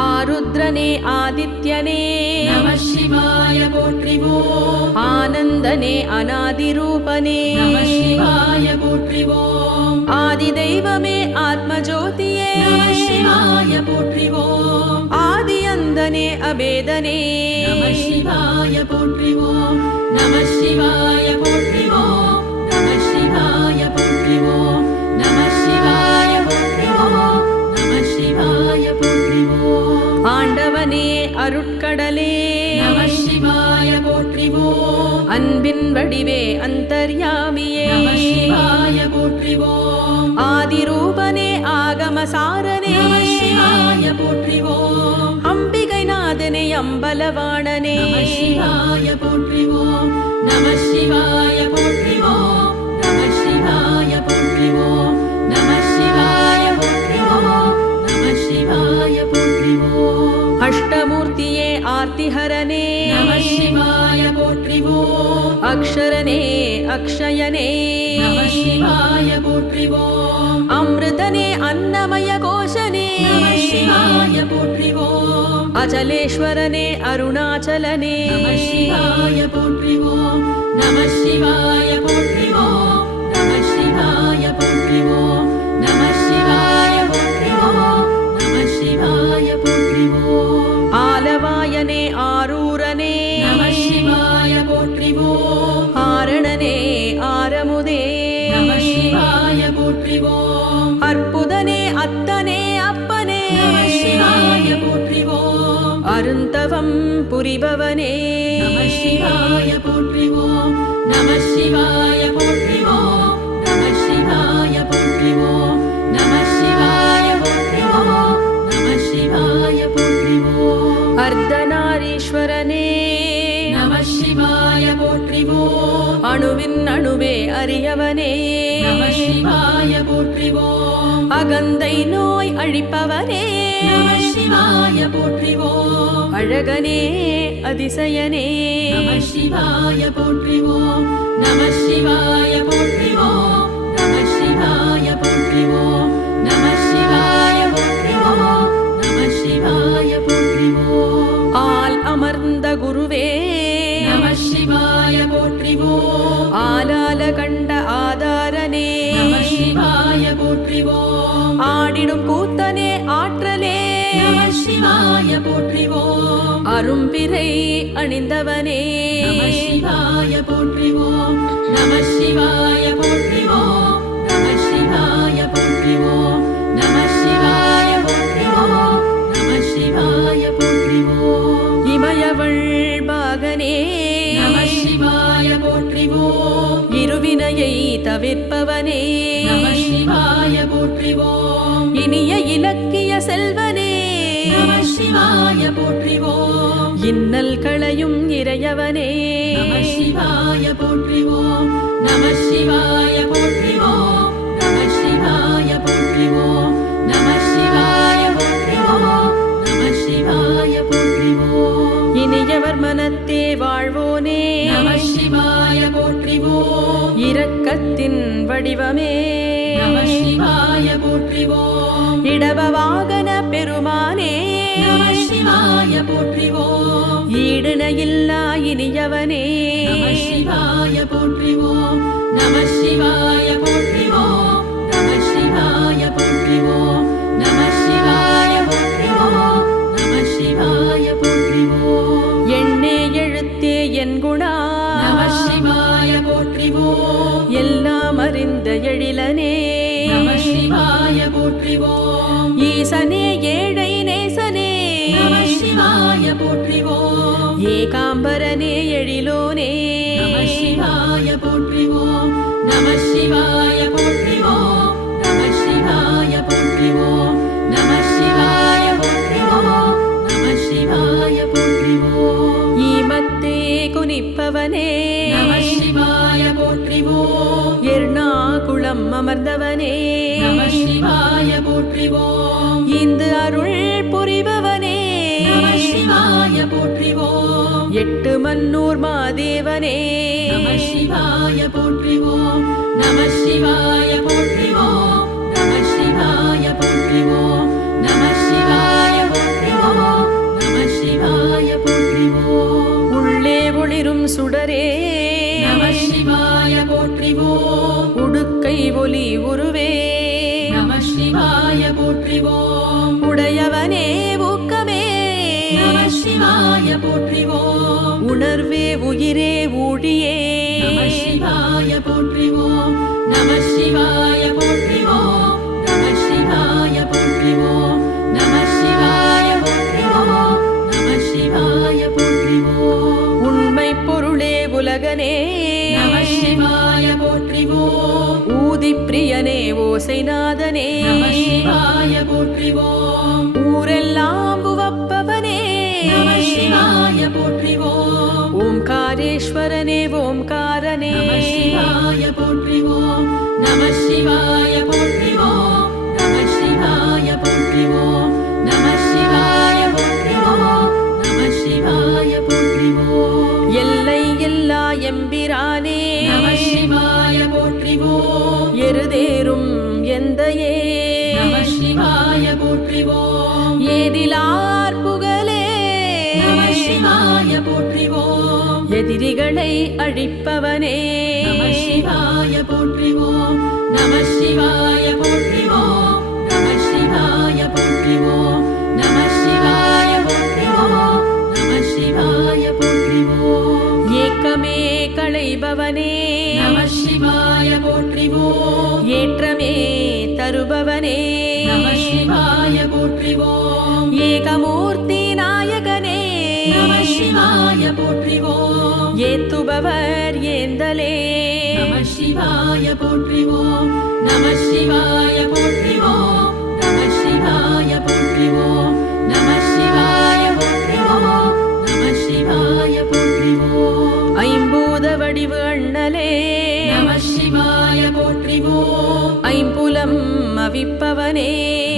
ஆருத்ரனே ஆதித்யனே சிவாய போற்றிவோம் ஆனந்தனே அநாதிரூபனே சிவாய போற்றிவோம் ஆதிதெய்வமே ஆத்மஜோதியே சிவாய போற்றிவோம் ஆதியந்தனே அபேதனே சிவாய போற்றிவோம் நம சிவாய போற்றிவோம் நம சிவாய போற்றிவோம் நம சிவாய போற்றிவோம் அருட்கடலே சிவாய போற்றிவோம் அன்பின் வடிவே அந்தர்யாமியே சிவாய போற்றிவோம் ஆதிரூபனே ஆகமசாரனே சிவாய போற்றிவோம் அம்பிகை நாதனே அம்பலவாணனே சிவாய போற்றிவோம் நம சிவாய போற்றிவோம் நம சிவாய போற்றிவோம் நம சிவாய போற்றிவோம் நம சிவாய போ ஆதிஹரனே சிவாய போற்றிவோம் அக்ஷரனே அக்ஷயனே சிவாய போற்றிவோம் அமிர்தனே அன்னமய கோஷனே சிவாய போற்றிவோம் அஜலேஸ்வரனே அருணாச்சலனே சிவாய போற்றிவோம் நம சிவாய போற்றிவோம் நம சிவாய போற்றிவோம் நம சிவாய ஓங்காரீஸ்வரனே நம சிவாய போற்றிவோம் அணுவின் அணுவே அறியவனே நம சிவாய போற்றிவோம் அகந்தை நோய் அழிப்பவனே நம சிவாய போற்றிவோம் அழகனே அதிசயனே நம சிவாய போற்றிவோம் நம சிவாய போற்றிவோம் நம சிவாய போற்றிவோம் நம சிவாய போற்றிவோம் நம சிவாய போற்றிவோம் அமர்ந்த குருவே நம சிவாய போற்றிவோம் ஆலால கண்ட ஆதாரனே நம சிவாய போற்றிவோம் ஆடிடும் கூத்தனே ஆற்றலே நம சிவாய போற்றிவோம் அரும்பிரை அணிந்தவனே நம சிவாய போற்றிவோம் நம சிவாய போற்றிவோம் நம சிவாய போற்றிவோம் நம சிவாய போற்றிவோம் நம சிவாய போற்றிவோம் போற்றிவோம் இருவினையை தவிர்ப்பவனே சிவாய போற்றிவோம் இனிய இலக்கிய செல்வனே சிவாய போற்றிவோம் இன்னல் களையும் இறையவனே சிவாய போற்றிவோம் நம சிவாய போற்றிவோம் நம சிவாய போற்றிவோம் நம சிவாய போற்றிவோம் நம சிவாய போற்றிவோம் இனியவர் மனத்தே வாழ்வோம் இரக்கத்தின் வடிவமே சிவாய போற்றிவோம் இடபவாகன பெருமானே சிவாய போற்றிவோம் ஈடுனையில்லா இனியவனே சிவாய போற்றிவோம் நம சிவாய வேலனே சிவாய போற்றிவோம் ஈசனே ஏழை நேசனே சிவாய போற்றிவோம் ஏகாம்பர போற்றிவோம் உடையவனே ஊக்கமே சிவாய போற்றிவோம் உணர்வே உயிரே ஊழியே சிவாய போற்றிவோம் நம சிவாய போற்றிவோம் நம சிவாய ஓசைநாதனே சிவாய போற்றிவோம் ஊரெல்லாம் புவப்பவனே சிவாய போற்றிவோம் ஓம்காரேஸ்வரனே ஓம்காரனே சிவாய போற்றிவோம் நம சிவாய அழிப்பவனே சிவாய போற்றிவோம் நம சிவாய போற்றிவோம் நம சிவாய போற்றிவோம் நம சிவாய போற்றிவோம் நம சிவாய போற்றிவோம் ஏக்கமே களைபவனே நம சிவாய போற்றிவோம் ஏற்றமே தருபவனே நம சிவாய போற்றிவோம் ஏகமோ சிவாய போற்றிவோம் ஏத்துபவர் ஏந்தலே நம சிவாய போற்றிவோம் நம சிவாய போற்றிவோம் நம சிவாய போற்றிவோம் நம சிவாய போற்றிவோம் நம சிவாய போற்றிவோம் ஐம்பூத வடிவு அண்ணலே நம சிவாய போற்றிவோம் ஐம்புலம் அவிப்பவனே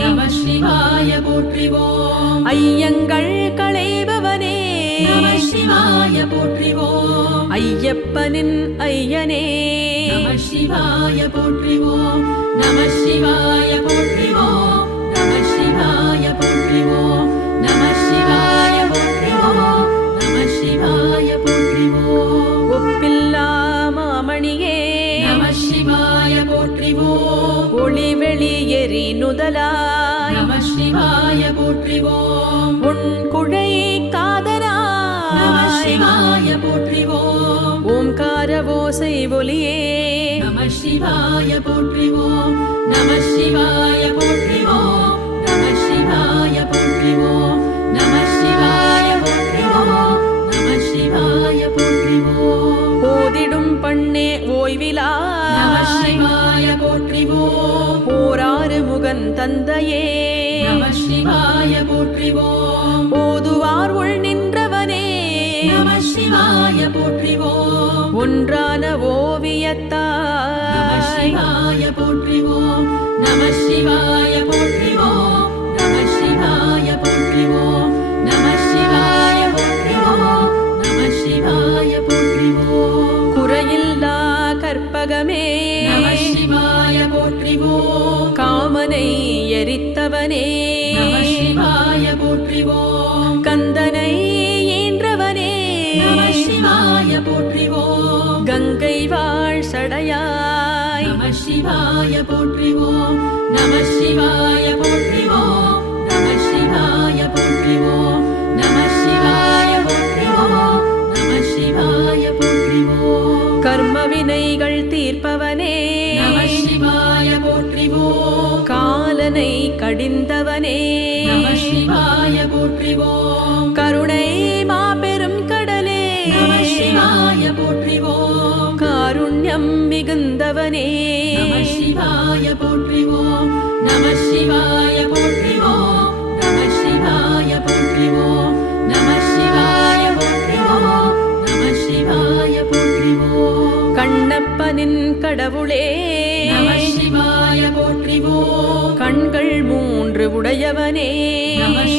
நம சிவாய போற்றிவோம் ஐயங்கள் போற்றிவோம் ஐயப்பனின் ஐயனே நம சிவாய போற்றிவோம் நம சிவாய போற்றிவோம் நம சிவாய போற்றிவோம் பண்ணே ஓய்விலா சிவாய போற்றிவோம் போராறு முகன் தந்தையே சிவாய போற்றிவோம் போதுவார் உள் நின்றவனே சிவாய போற்றிவோம் ஒன்றான ஓவியத்தாய் சிவாய போற்றிவோம் கற்பகமே சிவாய போற்றிவோம் காமனை எரித்தவனே சிவாய போற்றிவோம் கந்தனை ஈன்றவனே சிவாய போற்றிவோம் கங்கை வாழ் சடையாய் சிவாய போ கடிந்தவனே நம சிவாய போற்றிவோ கண்ணப்பனின் கடவுளே சிவாய போற்றிவோம் கண்கள் மூன்று உடையவனே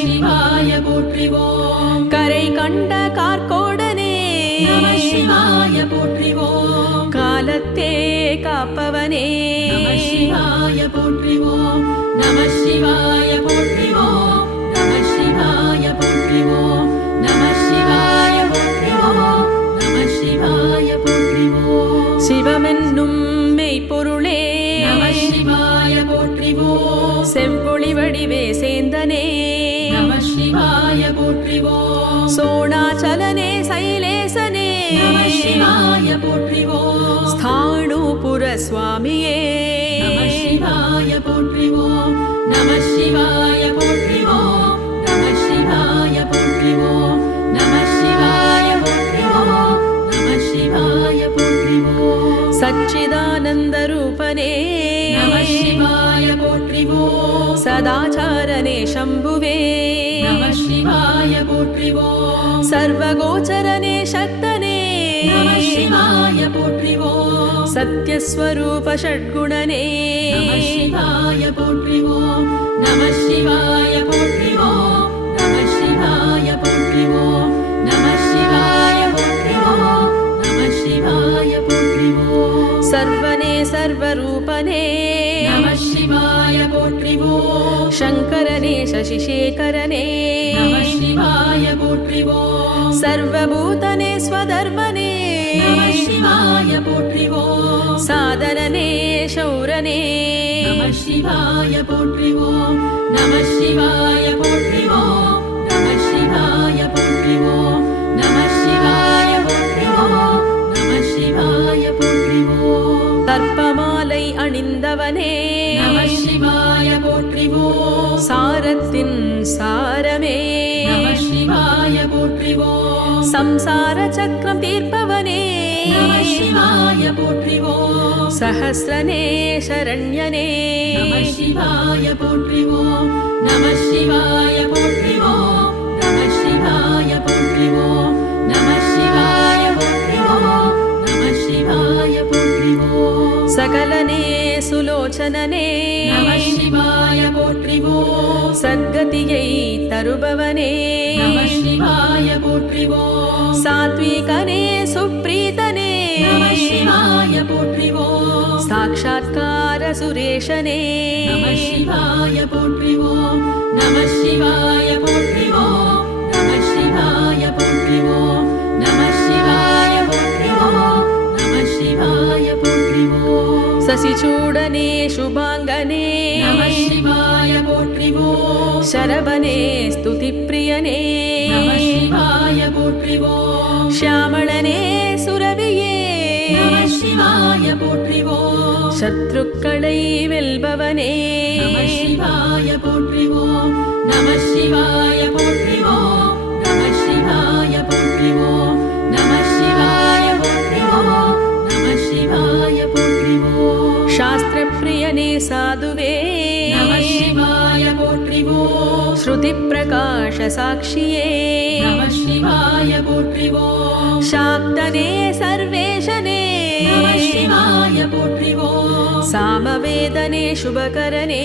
சிவாய போற்றிவோம் கரை கண்ட கார்கோடனே சிவாய போற்றிவோம் காலத்தே காப்பவனே சிவாய போற்றிவோம் சிவமென்னும் மெய்ப்பொருளே சிவாய போற்றிவோம் செவ்வொளி வடிவே சேந்தனே சிவாய போற்றிவோம் சோணாச்சலனே சைலேசனே சிவாய போற்றிவோம் ஸ்தானு புர சுவாமியே सच्चिदानन्दरूपने शिवाय पोत्रिवो सदाचारणे शम्भुवे शिवाय पोत्रिवो सर्वगोचरने शक्तने शिवाय पोत्रिवो सत्यस्वरूप षड्गुणने शिवाय पोत्रिवो नमः शिवाय पोत्रिवो सर्वने सर्वरूपने नमः शिवाय पोत्रिवो शङ्करने शशिशेखरने नमः शिवाय पोत्रिवो सर्वभूतने स्वधर्मने नमः शिवाय पोत्रिवो साधनने शौरने नमः शिवाय पोत्रिवो சம்சார சக்கரம் தீர்ப்பவனே சிவாய போற்றிவோம் சஹசிரனே சரண்யனே சிவாய போற்றிவோம் நம சிவாய போற்றிவோம் நம சிவாய போற்றிவோம் நம சிவாய सकलने सुलोचनने तरुभवने शिवाय शिवायपोत्रिवो सात्विकने सुप्रीतने शिवाय पुत्रिवो साक्षात्कार सुरेशने शिवायपोत्रिवो नमः शिवायपुत्रिवो नमः शिवाय पुत्रिवो नमः शिवाय पुत्रिवो नमः சசிச்சூடனே சுபாங்கனே சிவாய போற்றிவோ சரபனே ஸ்துதி பிரியனே சிவாய போற்றிவோ ஷியாமளனே சுரவியே சிவாய போற்றிவோ சத்ருக்களை வெல்பவனே சிவாய போற்றிவோ நம சிவாய போற்றிவோ श्रुतिप्रकाश शिवाय पुत्रिवो शान्तने सर्वेशने शिवाय पुत्रिवो सामवेदने शुभकरणे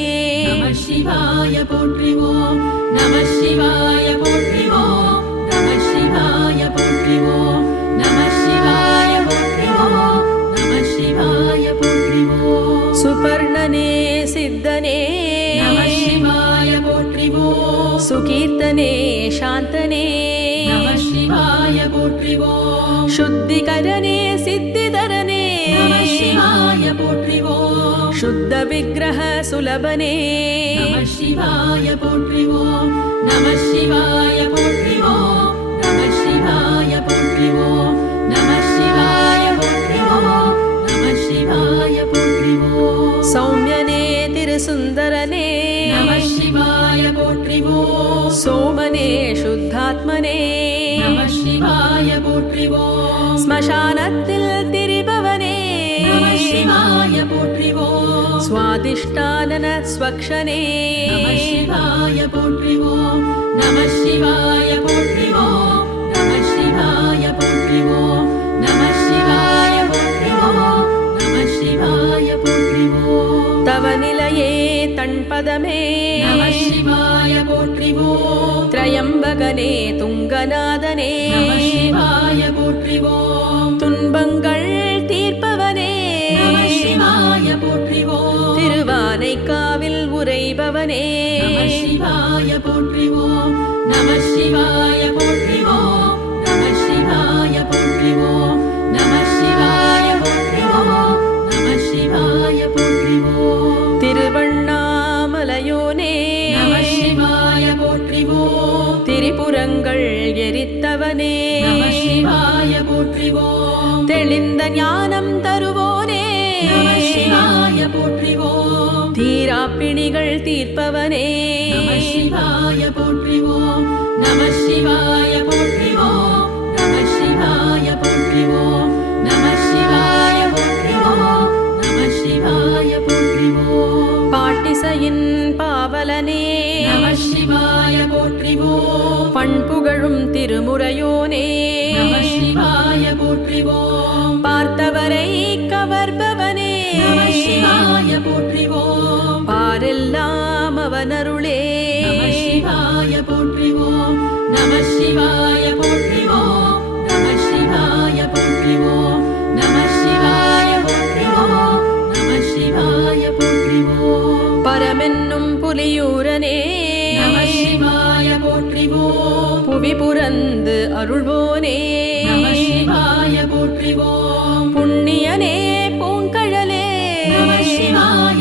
शिवाय पुत्रिवो नमः शिवाय पुत्रिवो नमः शिवाय पुत्रिवो शिवाय पुत्रिवो नमः शिवाय पुत्रिवो सुपर्ण सुकीर्तने शान्तने शिवाय पोट्रिवो शुद्धिकरणे सिद्धिधरणे पोट्रिवो शुद्धविग्रह सुलभने शिवाय गोत्रिवो नमः पोट्रिवो नमः शिवाय पोट्रिवो नमः शिवाय पोट्रिवो नमः शिवाय पोट्रिवो सौम्यने तिरसुन्दरने शिवाय पोत्रिवो सोमने शुद्धात्मने नमः शिवाय पोत्रिवो ஸ்மசானத்தில் திரிபவனே சிவாய போற்றிவோ சுவாதிஷ்டானன ஸ்வக்ஷனே சிவாய போற்றிவோ நம சிவாய போற்றிவோ நம சிவாய போற்றிவோ நம சிவாய തുങ്കനെ തുങ്കനാ போற்றிவோம் தீரா தீர்ப்பவனே சிவாய போற்றிவோம் நம சிவாய பண்புகழும் திருமுறையோனே சிவாய போற்றிவோம் பார்த்தவரை கவர்பவனே போற்றிவோம் பாரெல்லாம் அவன் அருளே சிவாய போற்றிவோம் நம சிவாய போற்றிவோம் நம சிவாய போற்றிவோம் நம சிவாய போற்றிவோம் நம சிவாய போற்றிவோம் பரமென்னும் புலியூரனே நம சிவாய போற்றிவோம் புவி புரந்து அருள்வோனே நம போற்றிவோம் புண்ணியனே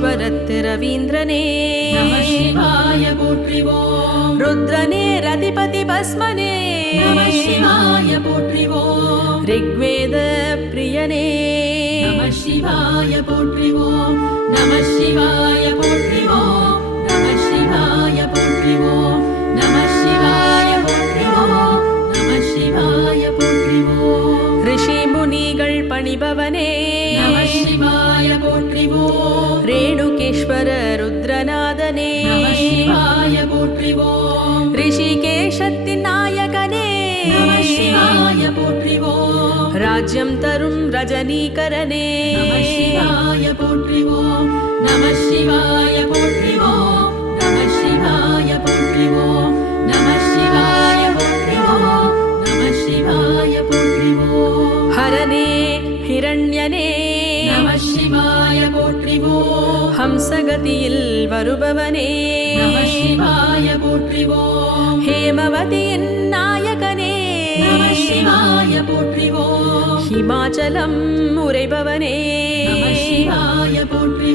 ஈஸ்வரத்து ரவீந்திரனே சிவாய போற்றிவோம் ருத்ரனே ரதிபதி பஸ்மனே சிவாய போற்றிவோம் ரிக்வேத பிரியனே சிவாய போற்றிவோம் நம சிவாய போற்றிவோம் நம சிவாய போற்றிவோம் நம சிவாய போற்றிவோம் நம சிவாய போற்றிவோம் ரிஷி முனிகள் பணிபவனே நம சிவாய போற்றிவோம் ऋषिकेश्वर रुद्रनादने போற்றிவோம் ரிஷிகேஷத்தின் நாயகனே சிவாய போற்றிவோம் ராஜ்யம் தரும் ரஜனீகரனே சிவாய போற்றிவோம் நம சிவாய போற்றிவோம் நம சிவாய போற்றிவோம் சுகதியில் வருபவனே சிவாய போற்றிவோம் ஹேமவதியின் நாயகனே சிவாய போற்றிவோம் ஹிமாச்சலம் உரைபவனே சிவாய போற்றி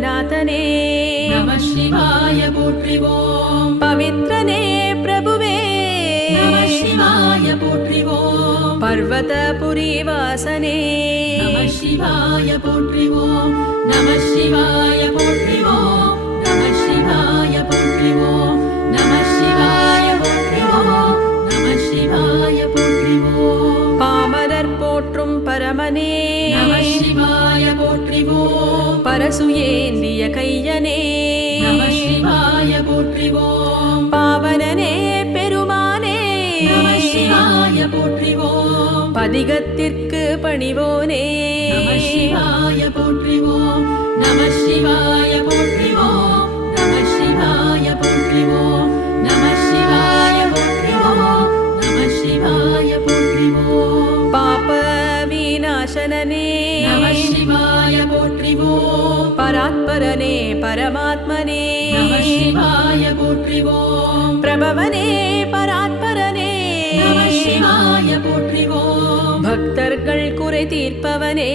ஜெகநாதனே நம சிவாய போற்றிவோம் பவித்ரனே பிரபுவே நம சிவாய போற்றிவோம் பர்வத புரிவாசனே நம சிவாய போற்றிவோம் நம சிவாய போற்றிவோம் நம சிவாய போற்றிவோம் நம சிவாய போற்றிவோம் நம சிவாய போற்றிவோம் பாமரர் போற்றும் பரமனே நம சிவாய போற்றிவோம் பரசு ஏந்திய கையனே சிவாய போற்றிவோம் பாவனனே பெருமானே சிவாய போற்றிவோம் பதிகத்திற்கு பணிவோனே சிவாய போற்றிவோம் நம சிவாய பரமாத்மனே சிவாய போற்றிவோம் பிரபவனே பராத்பரனே சிவாய போற்றிவோம் பக்தர்கள் குறை தீர்ப்பவனே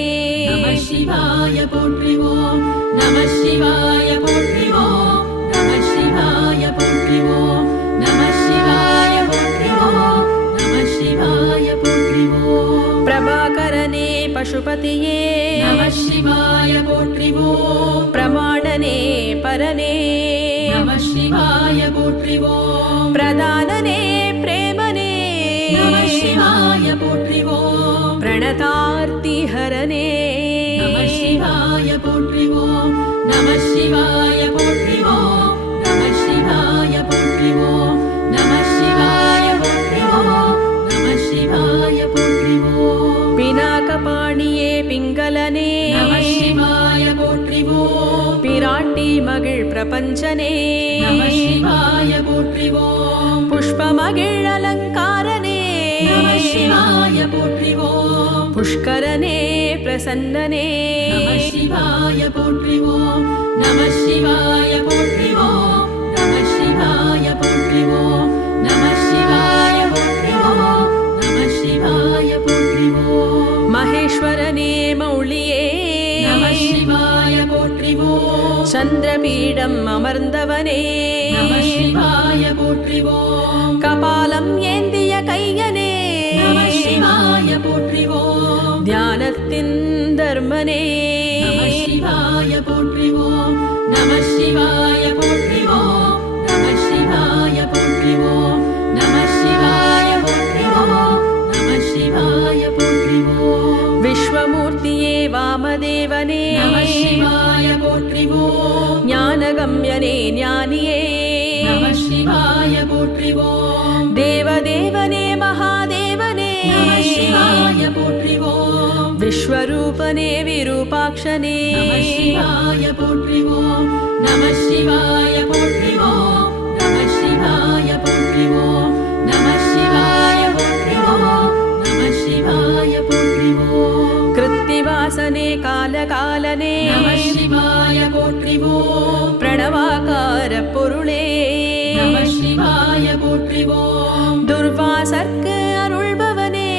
சிவாய போற்றிவோம் நம சிவாய போற்றிவோம் நம சிவாய போற்றிவோம் நம சிவாய போற்றிவோம் நம சிவாய பிரபாகரனே பசுபதியே நம சிவாய போற்றிவோம் பிரமாண பரனே பரனே சிவாய போற்றிவோம் பிரதானனே பிரேமனே சிவாய போற்றிவோம் பிரணதா पुष्करणे प्रसन्नने शिवाय कोप्रिवो नमः शिवाय कोट्रिवो नमः शिवाय कोग्रिवो नम शिवाय कल्याणिये शिवाय पोट्रिवो देवदेवने महादेवने शिवाय पोट्रिवो विश्वरूपने विरूपाक्षने शिवाय पोट्रिवो नम शिवाय पोट्रिवो नम शिवाय पोट्रिवो नम शिवाय पोट्रिवो नम शिवाय पोट्रिवो कृत्तिवासने कालकालने शिवाय पोट्रिवो प्रणवाक பொருளே சிவாய போற்றிவோம் துர்வாசர்க்கு அருள்பவனே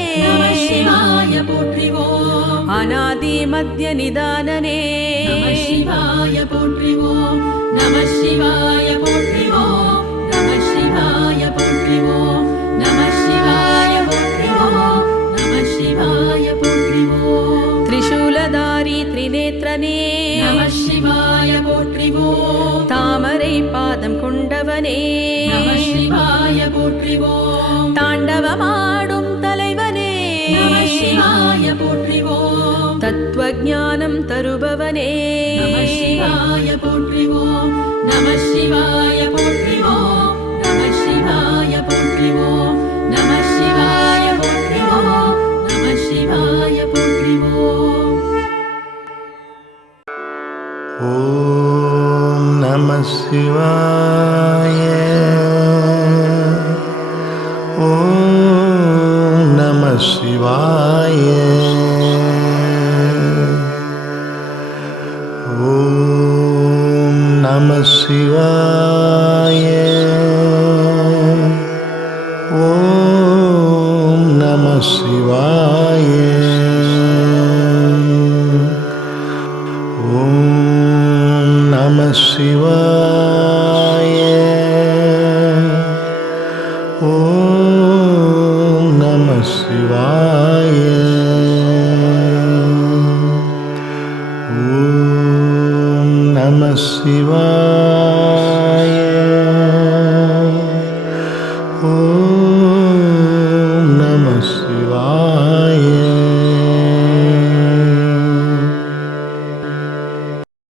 சிவாய போற்றிவோம் அநாதி மத்திய நிதானனே சிவாய போற்றிவோம் நம சிவாய போற்றிவோம் நம சிவாய போற்றிவோம் போற்றிவோம் தாமரை பாதம் கொண்டவனே சிவாய போற்றிவோம் தாண்டவமாடும் தலைவனே சிவாய போற்றிவோம் தத்துவ ஜானம் தருபவனே சிவாய போற்றிவோம் நம சிவாய しま